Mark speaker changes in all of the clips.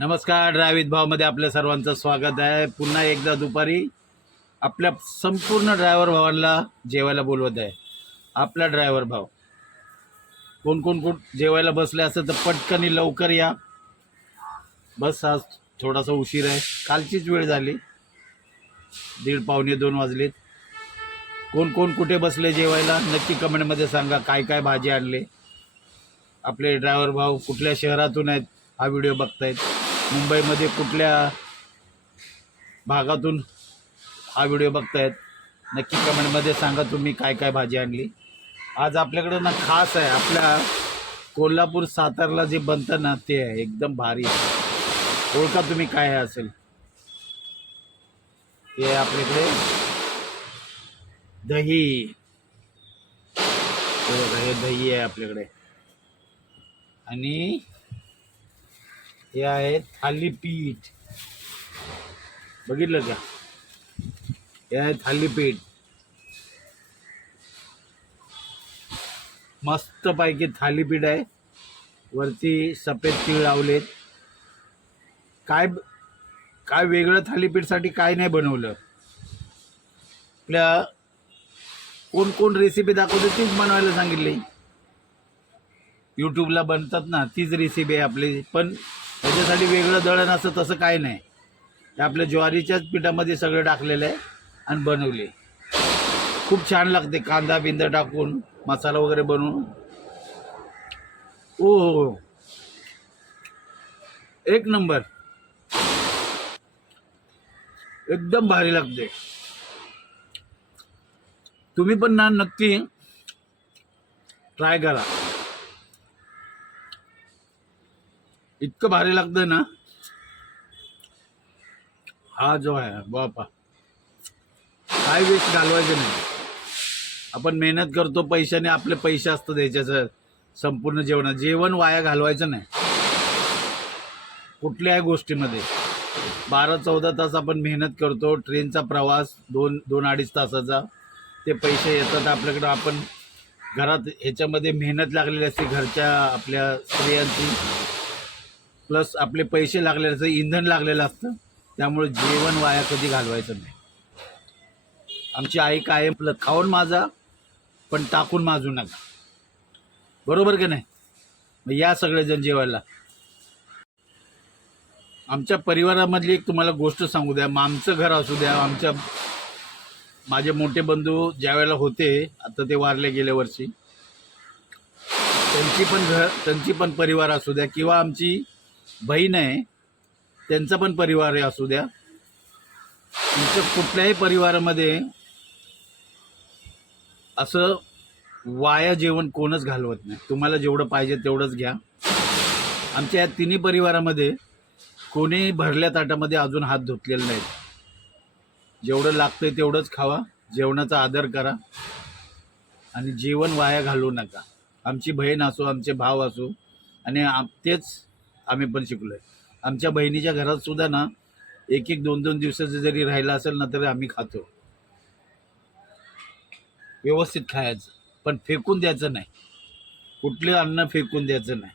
Speaker 1: नमस्कार ड्रायवित भावमध्ये आपल्या सर्वांचं स्वागत आहे. पुन्हा एकदा दुपारी आपल्या संपूर्ण ड्रायव्हर भावांना जेवायला बोलवत आहे. आपला ड्रायव्हर भाव कोण कोण कोण? जेवायला बसले असं तर पटकनी लवकर या. बस आज थोडासा उशीर आहे. कालचीच वेळ झाली. दीड पावणे दोन वाजलेत. कोण कोण कुठे बसले जेवायला? नक्की कमेंटमध्ये सांगा काय काय भाजी आणले. आपले ड्रायव्हर भाऊ कुठल्या शहरातून आहेत हा व्हिडिओ बघतायत. मुंबईमध्ये कुठल्या भागातून हा व्हिडिओ बघतायत नक्की कमेंटमध्ये सांगा तुम्ही काय काय भाजी आणली. आज आपल्याकडं ना खास आहे आपल्या कोल्हापूर सातारला जे बनतं ना ते आहे एकदम भारी आहे. ओळखा तुम्ही काय आहे असेल. ते आपल्याकडे दही. हे दही आहे आपल्याकडे. आणि हे आहे थालीपीठ बघितलं का? हे आहे थालीपीठ मस्तपैकी थालीपीठ आहे. वरती सफेद तीळ लावलेत. काय काय वेगळं थालीपीठसाठी काय नाही बनवलं. आपल्या कोण कोण रेसिपी दाखवते तीच बनवायला सांगितली. यूट्यूबला बनतात ना तीच रेसिपी आहे आपली. पण त्याच्यासाठी वेगळं दळण असं तसं काय नाही. ते आपल्या ज्वारीच्याच पिठामध्ये सगळं टाकलेलं आहे आणि बनवले खूप छान लागते कांदा बिंदा टाकून मसाला वगैरे बनवून. ओ हो हो. एक नंबर. एकदम भारी लागते. तुम्ही पण ना नक्की ट्राय करा. इतकं भारी लागतं ना. हा जो आहे बापा काय वेस्ट घालवायचं नाही. आपण मेहनत करतो पैशाने आपले पैसे असतात द्यायच्याचं संपूर्ण जेवणात. जेवण वाया घालवायचं नाही. कुठल्याही गोष्टीमध्ये. बारा चौदा तास आपण मेहनत करतो ट्रेनचा प्रवास दोन दोन अडीच तासाचा. ते पैसे येतात आपल्याकडं. आपण घरात ह्याच्यामध्ये मेहनत लागलेली असते घरच्या आपल्या स्त्रियांची. प्लस आपले पैसे लागलेले असतं इंधन लागलेलं असतं त्यामुळे जेवण वाया कधी घालवायचं नाही. आमची आई कायम प्लस खाऊन माझा पण टाकून माजू नका. बरोबर की नाही? मग या सगळेजण जेवायला. आमच्या परिवारामधली एक तुम्हाला गोष्ट सांगू द्या. मग आमचं घर असू द्या आमच्या माझे मोठे बंधू ज्या वेळेला होते आता ते वारले गेल्या वर्षी त्यांची पण घर त्यांची पण परिवार असू द्या किंवा आमची बहीण आहे त्यांचा पण परिवार आहे असू द्या. तुमच्या कुठल्याही परिवारामध्ये असं वाया जेवण कोणच घालवत नाही. तुम्हाला जेवढं पाहिजे तेवढंच घ्या. आमच्या या तिन्ही परिवारामध्ये कोणी भरल्या ताटामध्ये अजून हात धुतलेले नाहीत. जेवढं लागतंय तेवढंच खावा जेवणाचा आदर करा आणि जेवण वाया घालवू नका. आमची बहीण असो आमचे भाव असो आणि तेच आम्ही पण शिकलो आहे आमच्या बहिणीच्या घरात सुद्धा ना एक एक दोन दोन दिवसाचं जरी राहिलं असेल ना तरी आम्ही खातो. व्यवस्थित खायचं पण फेकून द्यायचं नाही. कुठलं अन्न फेकून द्यायचं नाही.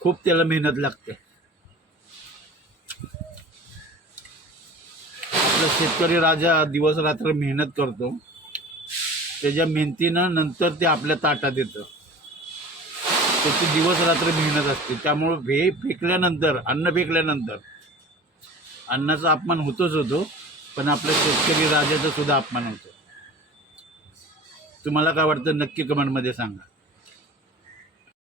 Speaker 1: खूप त्याला मेहनत लागते. आपला शेतकरी राजा दिवस रात्र मेहनत करतो. त्याच्या मेहनतीनं नंतर ते आपल्या ताटात येतं. त्याची दिवस रात्र मेहनत असते. त्यामुळं हे फेकल्यानंतर अन्न फेकल्यानंतर अन्नाचा अपमान होतोच होतो पण आपल्या शेतकरी राजाचा सुद्धा अपमान होतो. तुम्हाला काय वाटतं नक्की कमेंटमध्ये सांगा.